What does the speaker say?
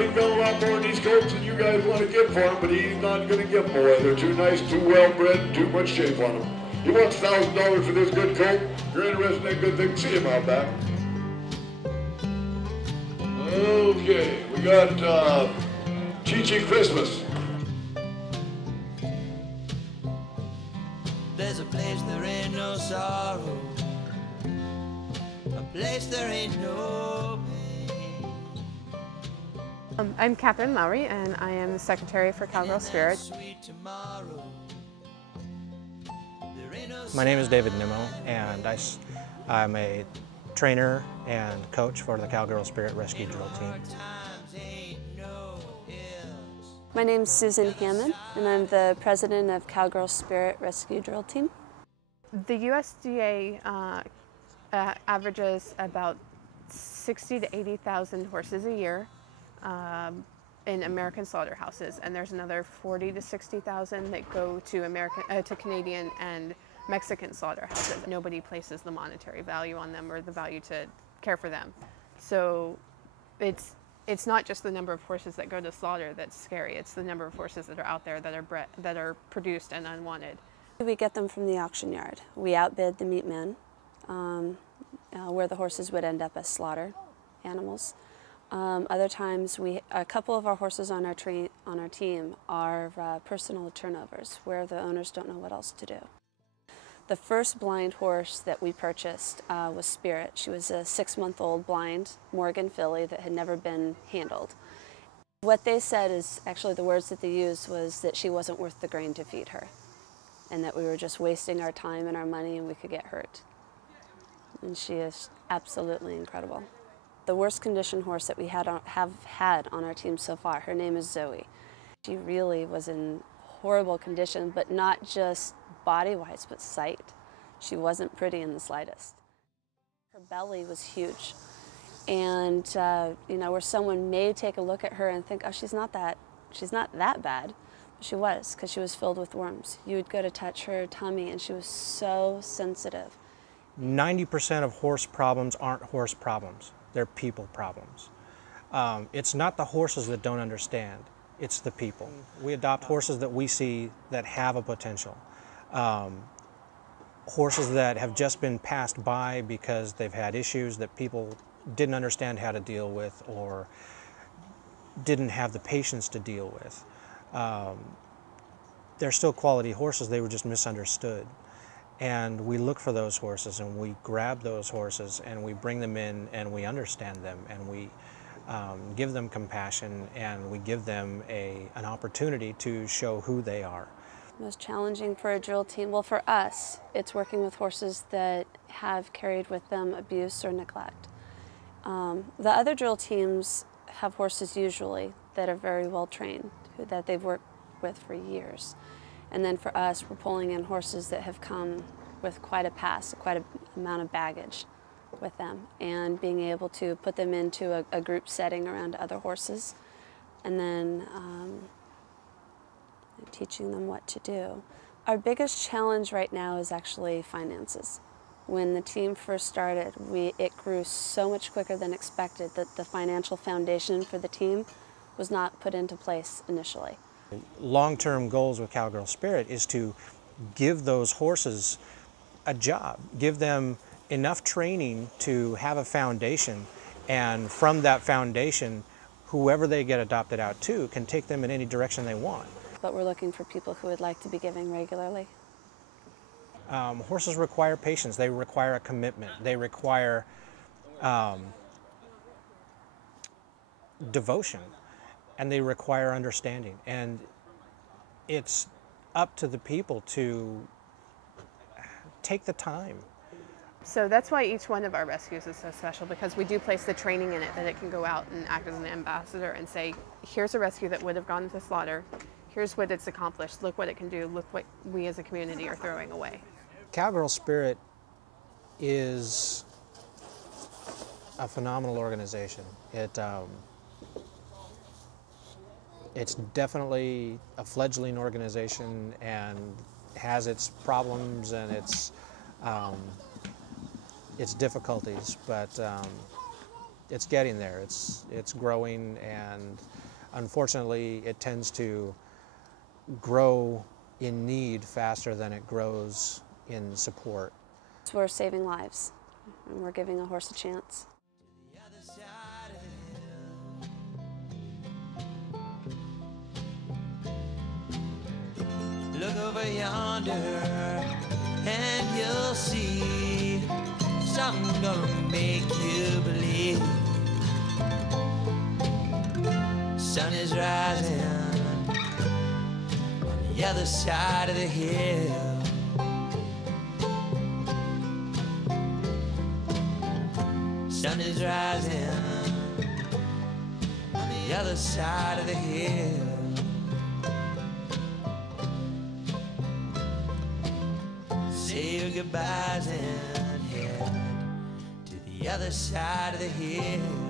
know he's got a lot more in these coats than you guys want to give for him, but he's not going to give them away. They're too nice, too well-bred, too much shape on them. He wants $1,000 for this good coat. If you're interested in that good thing, see him out back. Okay, we got Chi-Chi Christmas. There's a place there ain't no sorrow, a place there ain't no pain. I'm Catherine Lowry, and I am the Secretary for Cowgirl Spirit. My name is David Nimmo, and I'm a trainer and coach for the Cowgirl Spirit Rescue Drill Team. My name is Susan Hammond, and I'm the president of Cowgirl Spirit Rescue Drill Team. The USDA averages about 60,000 to 80,000 horses a year in American slaughterhouses, and there's another 40,000 to 60,000 that go to Canadian and Mexican slaughterhouses. Nobody places the monetary value on them or the value to care for them. So it's not just the number of horses that go to slaughter that's scary, it's the number of horses that are out there that are produced and unwanted. We get them from the auction yard. We outbid the meat men, where the horses would end up as slaughter animals. Other times, a couple of our horses on our team are personal turnovers, where the owners don't know what else to do. The first blind horse that we purchased was Spirit. She was a 6-month-old blind Morgan filly that had never been handled. What they said is, actually the words that they used was that she wasn't worth the grain to feed her, and that we were just wasting our time and our money and we could get hurt. And she is absolutely incredible. The worst condition horse that we have had on our team so far, her name is Zoe. She really was in horrible condition, but not just body-wise, but sight. She wasn't pretty in the slightest. Her belly was huge, and you know, where someone may take a look at her and think, oh, she's not that bad. But she was, because she was filled with worms. You would go to touch her tummy, and she was so sensitive. 90% of horse problems aren't horse problems. They're people problems. It's not the horses that don't understand, it's the people. We adopt horses that we see that have a potential. Horses that have just been passed by because they've had issues that people didn't understand how to deal with or didn't have the patience to deal with. They're still quality horses, they were just misunderstood. And we look for those horses and we grab those horses and we bring them in and we understand them and we give them compassion and we give them an opportunity to show who they are. Most challenging for a drill team, well, for us, it's working with horses that have carried with them abuse or neglect. The other drill teams have horses usually that are very well trained, that they've worked with for years. And then for us, we're pulling in horses that have come with quite a past, quite an amount of baggage with them, and being able to put them into a group setting around other horses, and then teaching them what to do. Our biggest challenge right now is actually finances. When the team first started, it grew so much quicker than expected that the financial foundation for the team was not put into place initially. Long-term goals with Cowgirl Spirit is to give those horses a job, give them enough training to have a foundation, and from that foundation, whoever they get adopted out to can take them in any direction they want. But we're looking for people who would like to be giving regularly. Horses require patience, they require a commitment, they require devotion, and they require understanding. And it's up to the people to take the time. So that's why each one of our rescues is so special, because we do place the training in it that it can go out and act as an ambassador and say, here's a rescue that would have gone to slaughter, here's what it's accomplished, look what it can do, look what we as a community are throwing away. Cowgirl Spirit is a phenomenal organization. It's definitely a fledgling organization and has its problems and its difficulties, but it's getting there. It's growing, and unfortunately, it tends to grow in need faster than it grows in support. We're saving lives, and we're giving a horse a chance. The other side of the hill. Look over yonder, and you'll see something gonna make you believe. Sun is rising on the other side of the hill. Sun is rising on the other side of the hill. Say your goodbyes and head to the other side of the hill.